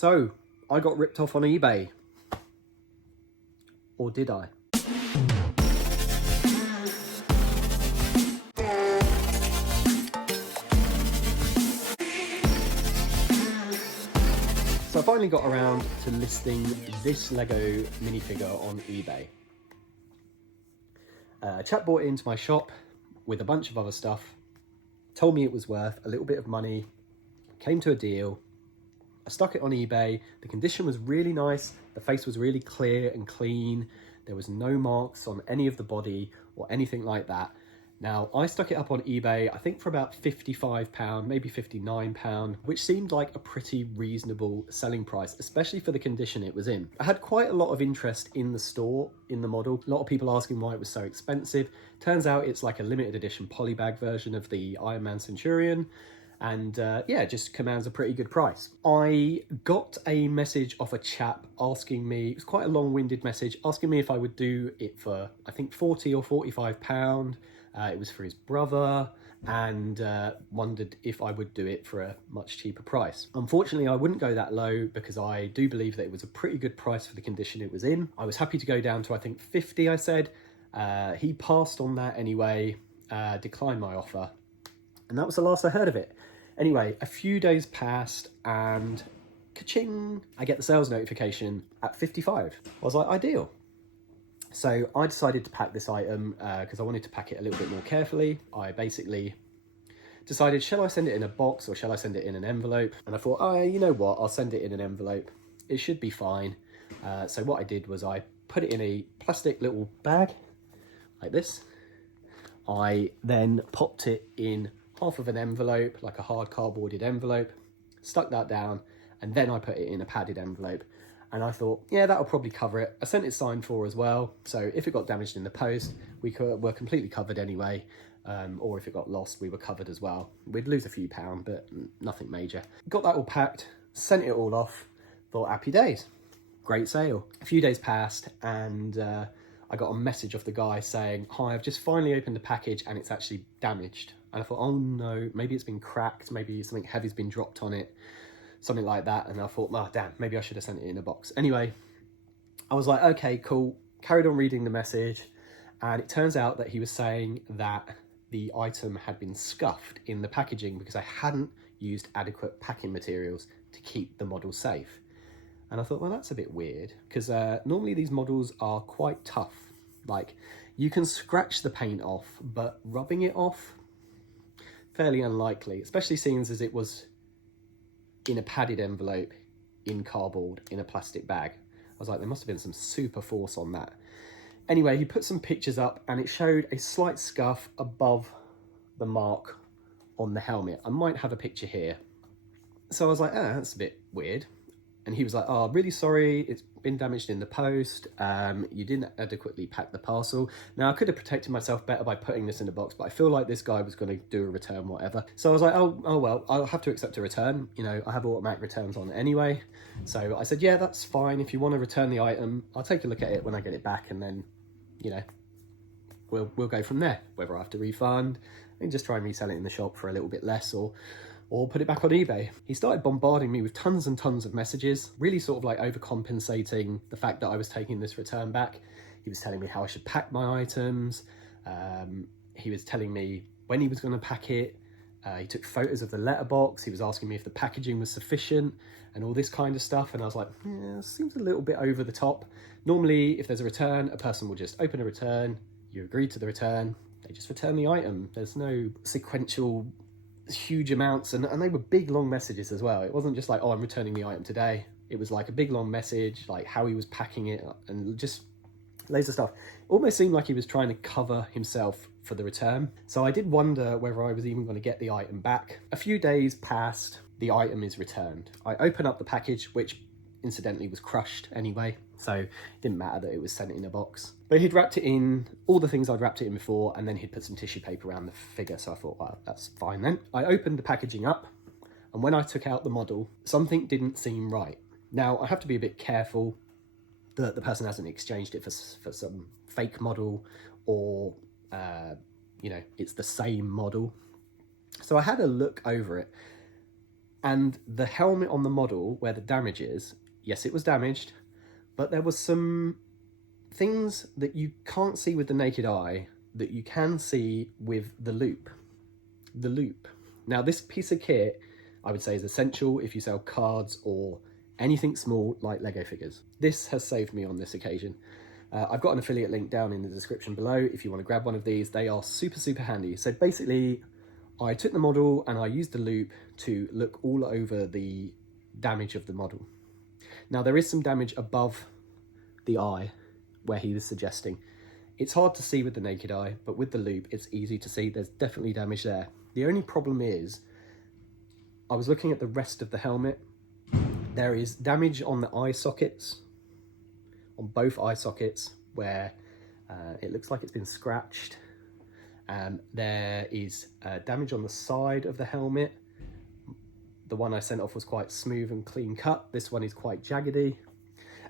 So, I got ripped off on eBay. Or did I? So I finally got around to listing this Lego minifigure on eBay. A chap bought it into my shop with a bunch of other stuff, told me it was worth a little bit of money, came to a deal. I stuck it on eBay. The condition was really nice. The face was really clear and clean. There was no marks on any of the body or anything like that. Now, I stuck it up on eBay, I think for about £55, maybe £59, which seemed like a pretty reasonable selling price, especially for the condition it was in. I had quite a lot of interest in the store, in the model. A lot of people asking why it was so expensive. Turns out it's like a limited edition polybag version of the Iron Man Centurion. And yeah, just commands a pretty good price. I got a message off a chap asking me, it was quite a long-winded message, asking me if I would do it for, I think, £40 or £45. It was for his brother, and wondered if I would do it for a much cheaper price. Unfortunately, I wouldn't go that low because I do believe that it was a pretty good price for the condition it was in. I was happy to go down to, I think, 50, I said. He passed on that anyway, declined my offer, and that was the last I heard of it. Anyway, a few days passed and ka-ching, I get the sales notification at 55. I was like, ideal. So I decided to pack this item because I wanted to pack it a little bit more carefully. I basically decided, shall I send it in a box or shall I send it in an envelope? And I thought, oh, you know what, I'll send it in an envelope. It should be fine. So what I did was I put it in a plastic little bag like this. I then popped it in half of an envelope, like a hard cardboarded envelope, stuck that down, and then I put it in a padded envelope. And I thought, yeah, that'll probably cover it. I sent it signed for as well, so if it got damaged in the post, were completely covered anyway, or if it got lost, we were covered as well. We'd lose a few pounds, but nothing major. Got that all packed, sent it all off, thought happy days, great sale. A few days passed, and I got a message off the guy saying, hi, I've just finally opened the package and it's actually damaged. And I thought, oh no, maybe it's been cracked, maybe something heavy's been dropped on it, something like that. And I thought, oh damn, maybe I should have sent it in a box. Anyway, I was like, okay, cool. Carried on reading the message, and it turns out that he was saying that the item had been scuffed in the packaging because I hadn't used adequate packing materials to keep the model safe. And I thought, well, that's a bit weird, because normally these models are quite tough. Like, you can scratch the paint off, but rubbing it off, fairly unlikely, especially seeing as it was in a padded envelope, in cardboard, in a plastic bag. I was like, there must have been some super force on that. Anyway, he put some pictures up and it showed a slight scuff above the mark on the helmet. I might have a picture here. So I was like, oh, that's a bit weird. And he was like, oh, really sorry, it's been damaged in the post. You didn't adequately pack the parcel. Now, I could have protected myself better by putting this in a box, but I feel like this guy was going to do a return, whatever. So I was like, oh well, I'll have to accept a return. You know, I have automatic returns on anyway. So I said, yeah, that's fine. If you want to return the item, I'll take a look at it when I get it back, and then, you know, we'll go from there. Whether I have to refund and just try and resell it in the shop for a little bit less, or put it back on eBay. He started bombarding me with tons and tons of messages, really sort of like overcompensating the fact that I was taking this return back. He was telling me how I should pack my items. He was telling me when he was going to pack it. He took photos of the letterbox. He was asking me if the packaging was sufficient and all this kind of stuff. And I was like, yeah, seems a little bit over the top. Normally, if there's a return, a person will just open a return. You agree to the return. They just return the item. There's no sequential huge amounts, and they were big long messages as well. It wasn't just like, oh, I'm returning the item today. It was like a big long message, like how he was packing it, and just loads of stuff. It almost seemed like he was trying to cover himself for the return. So I did wonder whether I was even going to get the item back. A few days passed, the item is returned. I open up the package, which incidentally was crushed anyway, so it didn't matter that it was sent in a box. But he'd wrapped it in all the things I'd wrapped it in before, and then he'd put some tissue paper around the figure, so I thought, well, that's fine then. I opened the packaging up, and when I took out the model, something didn't seem right. Now, I have to be a bit careful that the person hasn't exchanged it for some fake model, or, you know, it's the same model. So I had a look over it, And the helmet on the model where the damage is, yes, it was damaged, but there was some things that you can't see with the naked eye that you can see with the loop. The loop. Now, this piece of kit, I would say, is essential if you sell cards or anything small like Lego figures. This has saved me on this occasion. I've got an affiliate link down in the description below if you want to grab one of these. They are super, super handy. So basically, I took the model and I used the loop to look all over the damage of the model. Now, there is some damage above the eye where he was suggesting. It's hard to see with the naked eye, but with the loop, it's easy to see. There's definitely damage there. The only problem is, I was looking at the rest of the helmet. There is damage on the eye sockets, on both eye sockets, where it looks like it's been scratched. There is damage on the side of the helmet. The one I sent off was quite smooth and clean cut. This one is quite jaggedy.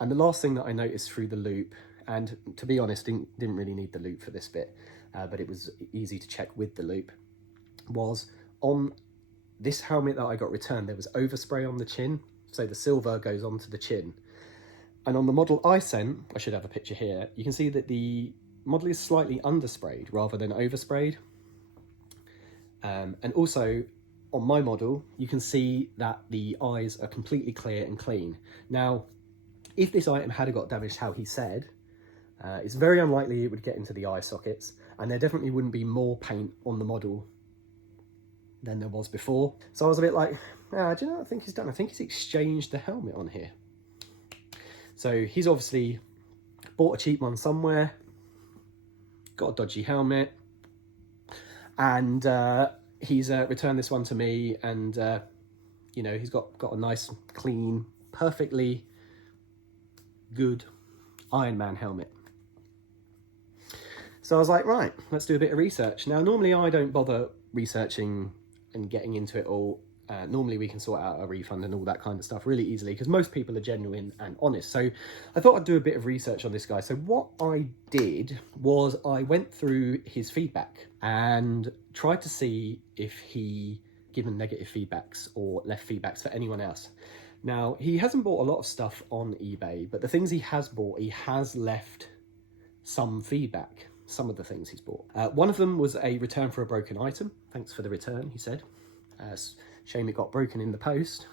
And the last thing that I noticed through the loop, and to be honest, didn't really need the loop for this bit, but it was easy to check with the loop, was on this helmet that I got returned, there was overspray on the chin. So the silver goes onto the chin. And on the model I sent, I should have a picture here, you can see that the model is slightly undersprayed rather than oversprayed. And also on my model, you can see that the eyes are completely clear and clean. Now, if this item had got damaged how he said, it's very unlikely it would get into the eye sockets, and there definitely wouldn't be more paint on the model than there was before. So I was a bit like, do you know what I think he's done? I think he's exchanged the helmet on here. So he's obviously bought a cheap one somewhere, got a dodgy helmet, and he's returned this one to me, and you know, he's got a nice, clean, perfectly good Iron Man helmet. So I was like, right, let's do a bit of research. Now, normally I don't bother researching and getting into it all. Normally we can sort out a refund and all that kind of stuff really easily because most people are genuine and honest. So I thought I'd do a bit of research on this guy. So what I did was I went through his feedback and tried to see if he given negative feedbacks or left feedbacks for anyone else. Now, he hasn't bought a lot of stuff on eBay, but the things he has bought, he has left some feedback. Some of the things he's bought. One of them was a return for a broken item. Thanks for the return, he said. Shame it got broken in the post.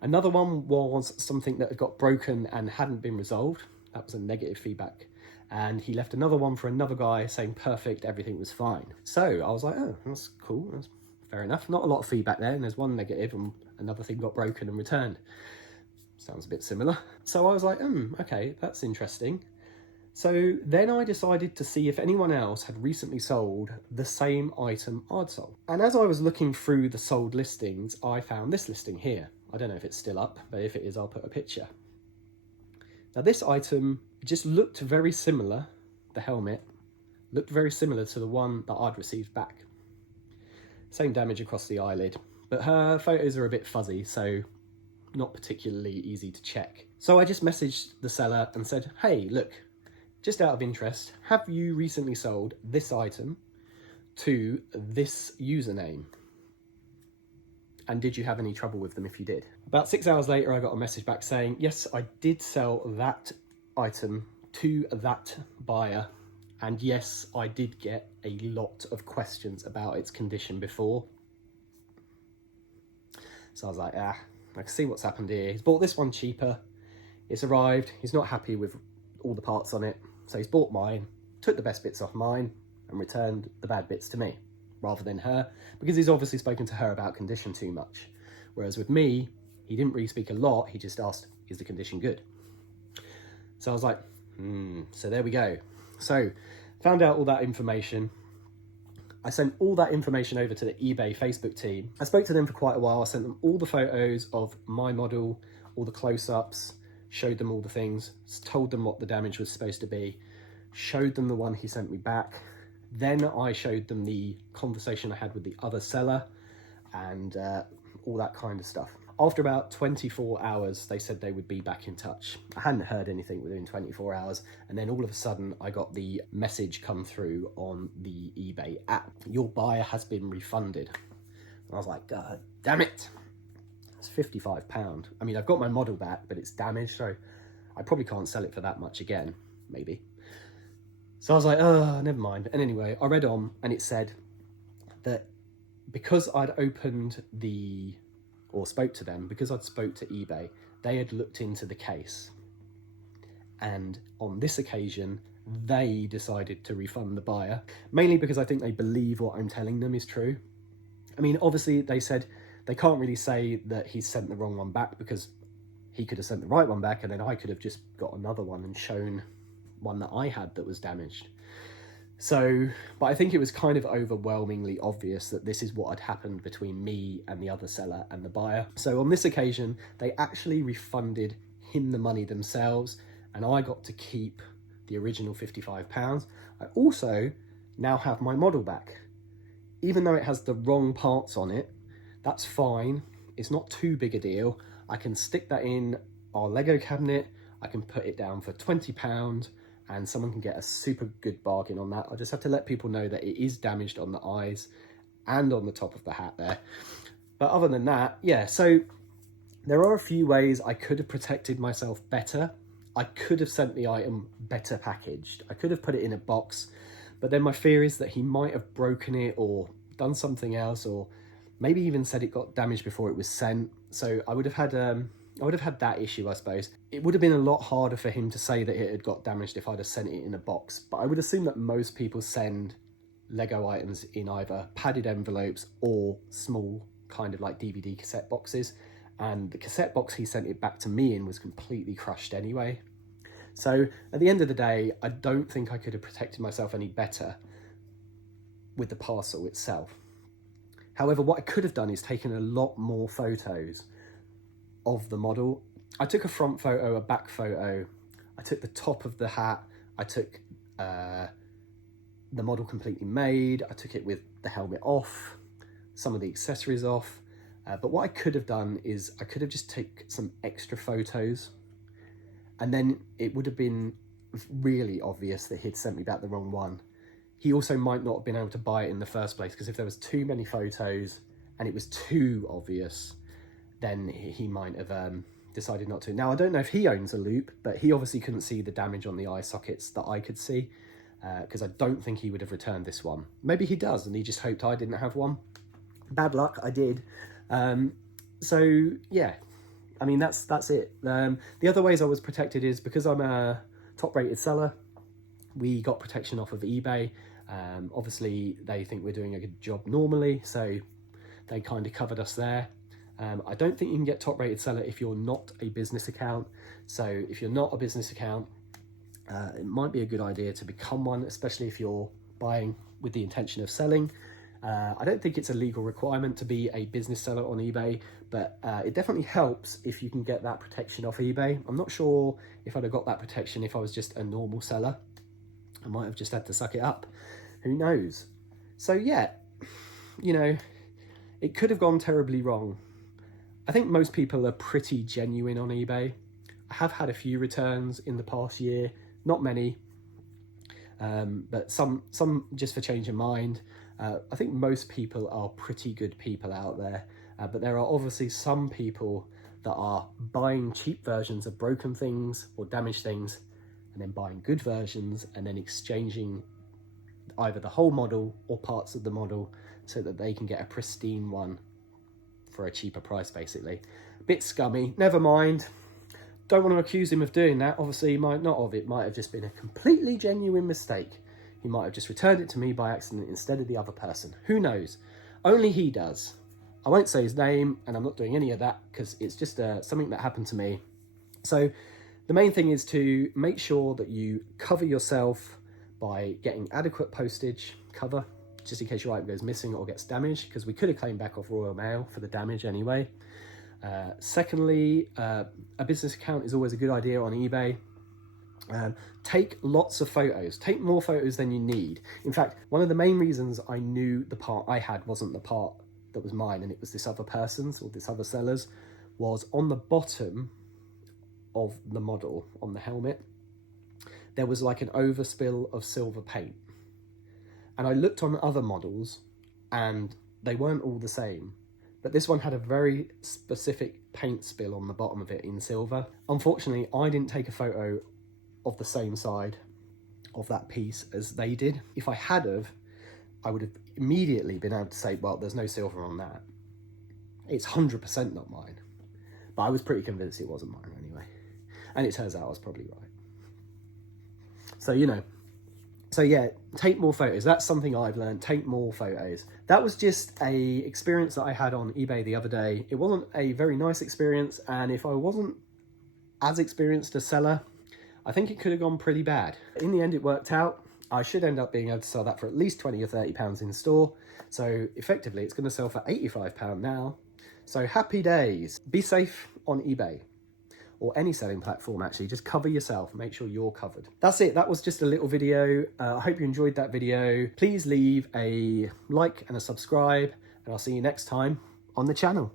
Another one was something that had got broken and hadn't been resolved. That was a negative feedback. And he left another one for another guy saying perfect, everything was fine. So I was like, oh, that's cool. That's fair enough. Not a lot of feedback there, and there's one negative and another thing got broken and returned. Sounds a bit similar. So I was like, okay, that's interesting. So then I decided to see if anyone else had recently sold the same item I'd sold. And as I was looking through the sold listings, I found this listing here. I don't know if it's still up, but if it is, I'll put a picture. Now this item just looked very similar, the helmet, looked very similar to the one that I'd received back. Same damage across the eyelid, but her photos are a bit fuzzy, so not particularly easy to check. So I just messaged the seller and said, hey, look, just out of interest, have you recently sold this item to this username? And did you have any trouble with them if you did? About 6 hours later, I got a message back saying, yes, I did sell that item to that buyer. And yes, I did get a lot of questions about its condition before. So I was like, I can see what's happened here. He's bought this one cheaper. It's arrived. He's not happy with all the parts on it. So he's bought mine, took the best bits off mine and returned the bad bits to me rather than her, because he's obviously spoken to her about condition too much. Whereas with me, he didn't really speak a lot. He just asked, is the condition good? So I was like, so there we go. So found out all that information. I sent all that information over to the eBay Facebook team. I spoke to them for quite a while. I sent them all the photos of my model, all the close-ups, showed them all the things, told them what the damage was supposed to be, showed them the one he sent me back. Then I showed them the conversation I had with the other seller and all that kind of stuff. After about 24 hours, they said they would be back in touch. I hadn't heard anything within 24 hours. And then all of a sudden I got the message come through on the eBay app. Your buyer has been refunded. And I was like, God damn it. It's £55. I mean, I've got my model back, but it's damaged, so I probably can't sell it for that much again, maybe. So I was like, oh, never mind. And anyway, I read on, and it said that because I'd spoke to them, because I'd spoke to eBay, they had looked into the case. And on this occasion, they decided to refund the buyer, mainly because I think they believe what I'm telling them is true. I mean, obviously, they said they can't really say that he sent the wrong one back, because he could have sent the right one back, and then I could have just got another one and shown one that I had that was damaged. So, but I think it was kind of overwhelmingly obvious that this is what had happened between me and the other seller and the buyer. So on this occasion, they actually refunded him the money themselves, and I got to keep the original £55. I also now have my model back. Even though it has the wrong parts on it, that's fine. It's not too big a deal. I can stick that in our Lego cabinet. I can put it down for £20, and someone can get a super good bargain on that. I just have to let people know that it is damaged on the eyes and on the top of the hat there. But other than that, yeah, so there are a few ways I could have protected myself better. I could have sent the item better packaged. I could have put it in a box, but then my fear is that he might have broken it or done something else, or maybe even said it got damaged before it was sent. So I would have had that issue, I suppose. It would have been a lot harder for him to say that it had got damaged if I'd have sent it in a box. But I would assume that most people send Lego items in either padded envelopes or small kind of like DVD cassette boxes. And the cassette box he sent it back to me in was completely crushed anyway. So at the end of the day, I don't think I could have protected myself any better with the parcel itself. However, what I could have done is taken a lot more photos of the model. I took a front photo, a back photo, I took the top of the hat, I took the model completely made, I took it with the helmet off, some of the accessories off. But what I could have done is I could have just taken some extra photos, and then it would have been really obvious that he'd sent me back the wrong one. He also might not have been able to buy it in the first place, because if there was too many photos and it was too obvious, then he might have decided not to. Now, I don't know if he owns a loop, but he obviously couldn't see the damage on the eye sockets that I could see, because I don't think he would have returned this one. Maybe he does, and he just hoped I didn't have one. Bad luck, I did. So yeah, I mean, that's it. The other ways I was protected is because I'm a top rated seller. We got protection off of eBay. Obviously they think we're doing a good job normally, so they kind of covered us there. I don't think you can get top rated seller if you're not a business account. So if you're not a business account, it might be a good idea to become one, especially if you're buying with the intention of selling. I don't think it's a legal requirement to be a business seller on eBay, but it definitely helps if you can get that protection off eBay. I'm not sure if I'd have got that protection if I was just a normal seller. I might have just had to suck it up. Who knows? So yeah, you know, it could have gone terribly wrong. I think most people are pretty genuine on eBay. I have had a few returns in the past year, not many, but some just for change of mind. I think most people are pretty good people out there, but there are obviously some people that are buying cheap versions of broken things or damaged things, and then buying good versions and then exchanging either the whole model or parts of the model so that they can get a pristine one for a cheaper price, basically. A bit scummy, never mind. Don't want to accuse him of doing that. Obviously he might not have. It might have just been a completely genuine mistake. He might have just returned it to me by accident instead of the other person. Who knows? Only he does. I won't say his name, and I'm not doing any of that because it's just something that happened to me. So the main thing is to make sure that you cover yourself by getting adequate postage cover, just in case your item goes missing or gets damaged, because we could have claimed back off Royal Mail for the damage anyway. Secondly, a business account is always a good idea on eBay. Take lots of photos. Take more photos than you need. In fact, one of the main reasons I knew the part I had wasn't the part that was mine and it was this other person's or this other seller's, was on the bottom of the model, on the helmet, there was like an overspill of silver paint. And I looked on other models and they weren't all the same. but this one had a very specific paint spill on the bottom of it in silver. Unfortunately, I didn't take a photo of the same side of that piece as they did. If I had have, I would have immediately been able to say, well, there's no silver on that. It's 100% not mine. But I was pretty convinced it wasn't mine anyway. And it turns out I was probably right. So, you know, so yeah, take more photos. That's something I've learned. Take more photos. That was just a experience that I had on eBay the other day. It wasn't a very nice experience. And if I wasn't as experienced a seller, I think it could have gone pretty bad. In the end, it worked out. I should end up being able to sell that for at least 20 or 30 pounds in store. So effectively, it's going to sell for £85 now. So happy days. Be safe on eBay or any selling platform, actually. Just cover yourself. Make sure you're covered. That's it. That was just a little video. I hope you enjoyed that video. Please leave a like and a subscribe, and I'll see you next time on the channel.